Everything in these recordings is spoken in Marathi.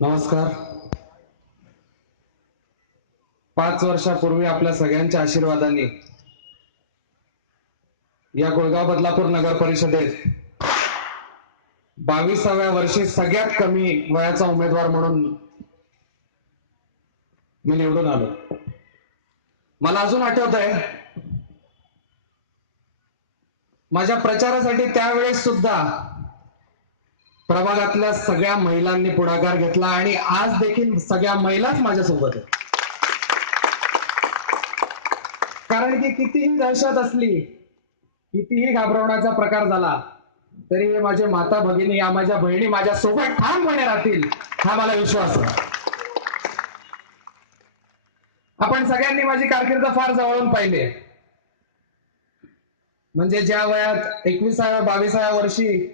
नमस्कार. 5 वर्षापूर्वी आपल्या सगळ्यांच्या आशीर्वादाने या कोळगाव बदलापूर नगर परिषदेत 22व्या वर्षी सगळ्यात कमी वयाचा उमेदवार म्हणून मी निवडून आलो. मला अजून आठवत आहे, माझ्या प्रचारासाठी त्यावेळेस सुद्धा प्रभागातल्या सगळ्या महिलांनी पुढाकार घेतला आणि आज देखील सगळ्या महिलाच माझ्यासोबत आहेत. कारण की कितीही दहशत असली, कितीही घाबरवण्याचा प्रकार झाला तरी हे माझे माता भगिनी या माझ्या बहिणी माझ्या सोबत ठामपणे राहतील, हा मला विश्वास आहे. आपण सगळ्यांनी माझी कारकीर्द फार जवळून पाहिली. म्हणजे ज्या वयात 21व्या 22व्या वर्षी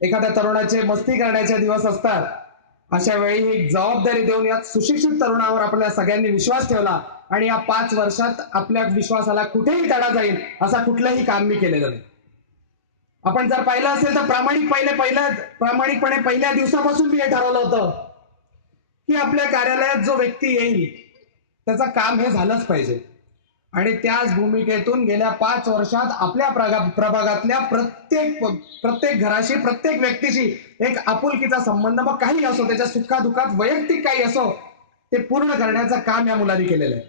एखाद्या तरुणाचे मस्ती करण्याचे दिवस असतात, अशा वेळी ही जबाबदारी देऊन या सुशिक्षित तरुणावर आपल्या सगळ्यांनी विश्वास ठेवला आणि या 5 वर्षात आपल्या विश्वासाला कुठेही तडा जाईल असा कुठलंही काम मी केलेलं नाही. आपण जर पाहिलं असेल तर प्रामाणिकपणे पहिल्या दिवसापासून मी हे ठरवलं होतं की आपल्या कार्यालयात जो व्यक्ती येईल त्याचं काम हे झालंच पाहिजे. आणि त्याच भूमिकेतून गेल्या 5 वर्षात आपल्या प्रभागातल्या प्रत्येक घराशी, प्रत्येक व्यक्तीशी एक आपुलकीचा संबंध, मग काही असो, त्याच्या सुखादुखात वैयक्तिक काही असो, ते पूर्ण करण्याचं काम या मुलांनी केलेलं आहे.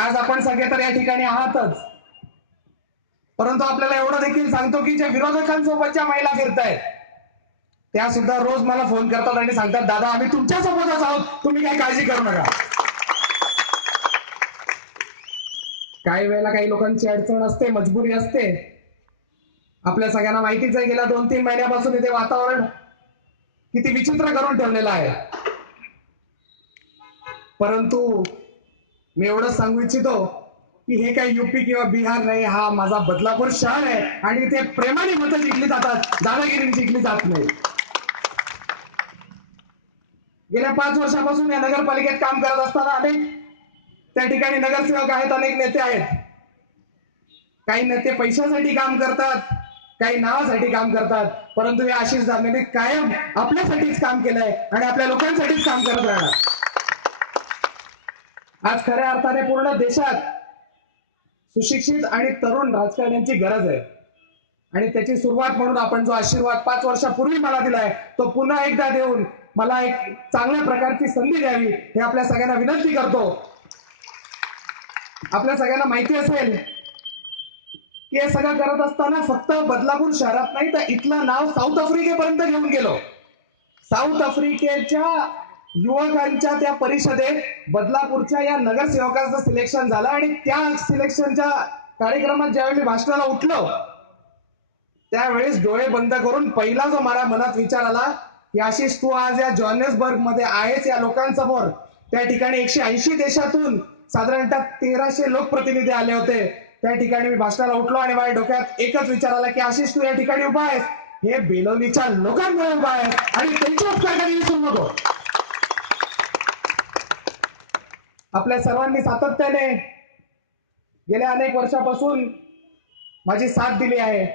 आज आपण सगळे तर या ठिकाणी आहातच, परंतु आपल्याला एवढं देखील सांगतो की ज्या विरोधकांसोबत ज्या महिला फिरतायत त्या सुद्धा रोज मला फोन करतात आणि सांगतात, दादा आम्ही तुमच्या सोबतच आहोत, तुम्ही काही काळजी करू नका. काही वेळेला काही लोकांची अडचण असते, मजबुरी असते. आपल्या सगळ्यांना माहितीच आहे, गेल्या 2-3 महिन्यापासून इथे वातावरण किती विचित्र करून ठेवलेलं आहे. परंतु मी एवढंच सांगू इच्छितो की हे काही युपी किंवा बिहार नाही, हा माझा बदलापूर शहर आहे आणि इथे प्रेमाने मतं जिंकली जातात, दादागिरी जिंकली जात नाही. गेल्या 5 वर्षापासून या नगरपालिकेत काम करत असताना अनेक त्या ठिकाणी नगरसेवक आहेत, अनेक नेते आहेत. काही नेते पैशासाठी काम करतात, काही नावासाठी काम करतात, परंतु या आशिष दादांनी कायम आपल्यासाठीच काम केलंय आणि आपल्या लोकांसाठीच काम करत राहणार. आज खऱ्या अर्थाने पूर्ण देशात सुशिक्षित आणि तरुण राजकारण्यांची गरज आहे आणि त्याची सुरुवात म्हणून आपण जो आशीर्वाद 5 वर्षापूर्वी मला दिलाय तो पुन्हा एकदा देऊन मला एक चांगल्या प्रकारची संधी द्यावी हे आपल्या सगळ्यांना विनंती करतो. आपल्या सगळ्यांना माहिती असेल की हे सगळं करत असताना फक्त बदलापूर शहरात नाही तर इथलं नाव साऊथ आफ्रिकेपर्यंत घेऊन गेलो. साऊथ आफ्रिकेच्या युवकांच्या त्या परिषदेत बदलापूरच्या या नगरसेवकाचं सिलेक्शन झालं आणि त्या सिलेक्शनच्या कार्यक्रमात ज्यावेळी मी भाषणाला उठलो त्यावेळेस डोळे बंद करून पहिला जो मला मनात विचार आला की आशिष, तू आज या जोहान्सबर्ग मध्ये आहेस, या लोकांसमोर, त्या ठिकाणी 180 देशातून साधारणतः 1300 लोकप्रतिनिधी आले होते. त्या ठिकाणी मी भाषणाला उठलो आणि माझ्या डोक्यात एकच विचार आला की आशिष, तू या ठिकाणी उभा आहेस हे बेलोनीच्या लोकांमुळे उभा आहे आणि त्यांची उपकार कधी विसरू नको. आपल्या सर्वांनी सातत्याने गेल्या अनेक वर्षापासून माझी साथ दिली आहे.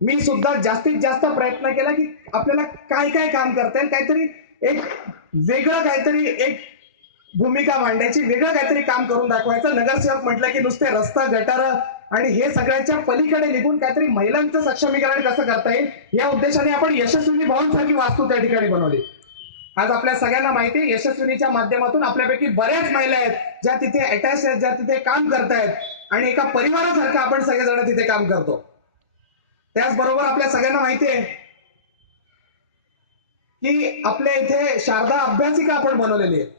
मी सुद्धा जास्तीत जास्त प्रयत्न केला की आपल्याला काय काय काम करता येईल, काहीतरी एक वेगळं काहीतरी एक भूमिका मांडायची, वेगळं काहीतरी काम करून दाखवायचं. नगरसेवक म्हटलं की नुसते रस्ता, गटार आणि हे सगळ्याच्या पलीकडे निघून काहीतरी महिलांचं सक्षमीकरण कसं करता येईल या उद्देशाने आपण यशस्विनी भवनसारखी वास्तू त्या ठिकाणी बनवली. आज आपल्या सगळ्यांना माहिती आहे यशस्विनीच्या माध्यमातून आपल्यापैकी बऱ्याच महिला आहेत ज्या तिथे अटॅच आहेत, ज्या तिथे काम करतायत आणि एका परिवारासारखं आपण सगळेजण तिथे काम करतो. त्याचबरोबर आपल्या सगळ्यांना माहिती आहे की आपल्या इथे शारदा अभ्यासिका आपण बनवलेली आहे.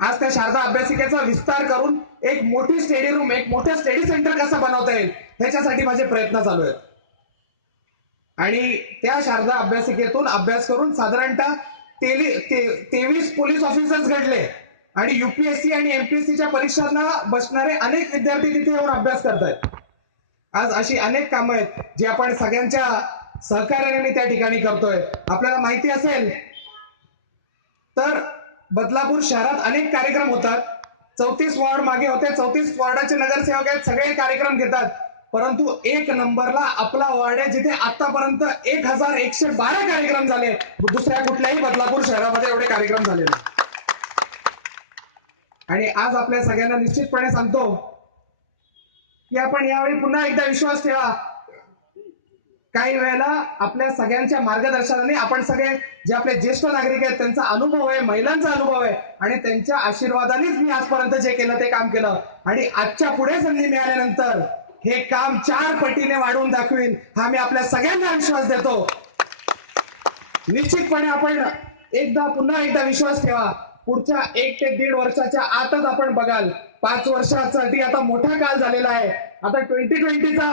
आज त्या शारदा अभ्यासिकेचा विस्तार करून एक मोठी स्टडी रूम, एक मोठं स्टडी सेंटर कसं बनवता येईल ह्याच्यासाठी माझे प्रयत्न चालू आहेत. आणि त्या शारदा अभ्यासिकेतून अभ्यास करून साधारणतः 23 पोलीस ऑफिसर्स घडले आणि युपीएससी आणि एमपीएससीच्या परीक्षांना बसणारे अनेक विद्यार्थी तिथे येऊन अभ्यास करतायत. आज अशी अनेक कामं आहेत जी आपण सगळ्यांच्या सहकार्याने त्या ठिकाणी करतोय. आपल्याला माहिती असेल तर बदलापूर शहरात अनेक कार्यक्रम होतात. 34 वॉर्ड मागे होते, 34 वॉर्डाचे नगरसेवक आहेत, सगळे कार्यक्रम घेतात. परंतु एक नंबरला आपला वार्ड आहे, जिथे आतापर्यंत 1112 कार्यक्रम झाले. दुसऱ्या कुठल्याही बदलापूर शहरामध्ये एवढे कार्यक्रम झाले नाही. आणि आज आपल्या सगळ्यांना निश्चितपणे सांगतो की आपण यावेळी पुन्हा एकदा विश्वास ठेवा. काही वेळेला आपल्या सगळ्यांच्या मार्गदर्शनाने आपण सगळे जे आपले ज्येष्ठ नागरिक आहेत त्यांचा अनुभव आहे, महिलांचा अनुभव आहे आणि त्यांच्या आशीर्वादानेच मी आजपर्यंत जे केलं ते काम केलं आणि आजच्या पुढे संधी मिळाल्यानंतर हे काम 4 पटीने वाढवून दाखवीन, हा मी आपल्या सगळ्यांना विश्वास देतो. निश्चितपणे आपण पुन्हा एकदा विश्वास ठेवा. पुढच्या 1 ते 1.5 वर्षाच्या आतच आपण बघाल, 5 वर्षासाठी आता मोठा काळ झालेला आहे. आता 2020चा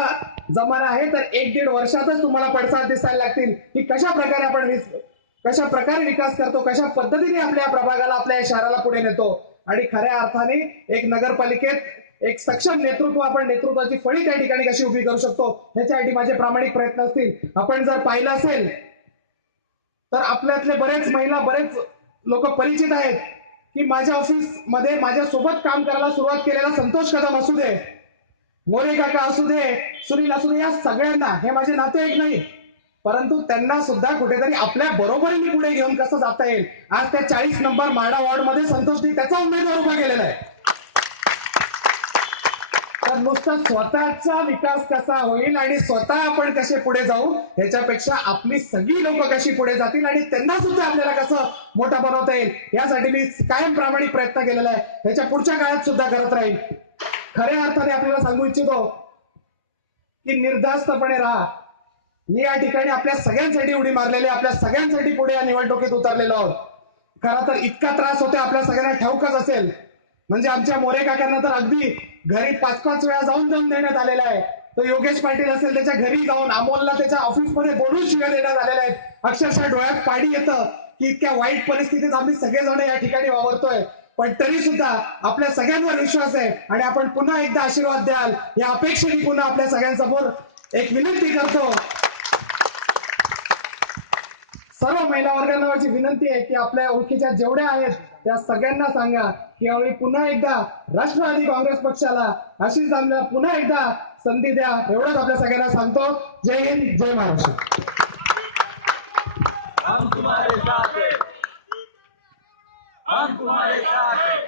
जमाना आहे, तर 1-1.5 वर्षातच तुम्हाला पडसाद दिसायला लागतील की कशा प्रकारे विकास करतो, कशा पद्धतीने आपल्या प्रभागाला, आपल्या शहराला पुढे नेतो. आणि खऱ्या अर्थाने एक नगरपालिकेत एक सक्षम नेतृत्व, आपण नेतृत्वाची फळी त्या ठिकाणी कशी उभी करू शकतो, ह्याच्यासाठी माझे प्रामाणिक प्रयत्न असतील. आपण जर पाहिलं असेल तर आपल्यातले बरेच लोक परिचित आहेत की माझ्या ऑफिस मध्ये माझ्या सोबत काम करायला सुरुवात केलेला संतोष कदम असू दे, मोरे काका असू दे, सुनील असू दे, या सगळ्यांना, हे माझे नातेवाईक नाही, परंतु त्यांना सुद्धा कुठेतरी आपल्या बरोबरीने पुढे घेऊन कसं जाता येईल, आज त्या 40 नंबर माडा वॉर्ड मध्ये संतोषनी त्याचा उमेदवार उभा केलेला आहे. तर नुसता स्वतःचा विकास कसा होईल आणि स्वतः आपण कसे पुढे जाऊ, ह्याच्यापेक्षा आपली सगळी लोक कशी पुढे जातील आणि त्यांना सुद्धा आपल्याला कसं मोठा बनवता येईल, यासाठी मी कायम प्रामाणिक प्रयत्न केलेला आहे, ह्याच्या पुढच्या काळात सुद्धा करत राहील. खऱ्या अर्थाने आपल्याला सांगू इच्छितो की निर्धास्तपणे राहा. मी या ठिकाणी आपल्या सगळ्यांसाठी उडी मारलेली, आपल्या सगळ्यांसाठी पुढे या निवडणुकीत उतरलेलो आहोत. खरा तर इतका त्रास होतो आपल्या सगळ्यांना ठाऊकच असेल. म्हणजे आमच्या मोरे काकांना तर अगदी घरी 5-5 वेळा जाऊन देण्यात आलेला आहे. तो योगेश पाटील असेल त्याच्या घरी जाऊन, अमोलला त्याच्या ऑफिसमध्ये बोलून शिव्या देण्यात आलेल्या आहेत. अक्षरशः डोळ्यात पाणी येतं की इतक्या वाईट परिस्थितीत आम्ही सगळेजण या ठिकाणी वावरतोय, पण तरी सुद्धा आपल्या सगळ्यांवर विश्वास आहे आणि आपण पुन्हा एकदा आशीर्वाद द्याल या अपेक्षेने पुन्हा आपल्या सगळ्यांसमोर एक विनंती करतो. सर्व महिला वर्गांना माझी विनंती आहे की आपल्या ओळखीच्या जेवढ्या आहेत त्या सगळ्यांना सांगा की यावेळी पुन्हा एकदा राष्ट्रवादी काँग्रेस पक्षाला अशीच आम्हाला पुन्हा एकदा संधी द्या, एवढंच आपल्या सगळ्यांना सांगतो. जय हिंद, जय महाराष्ट्र. हम तुम्हारे साथ हैं, हम तुम्हारे साथ हैं.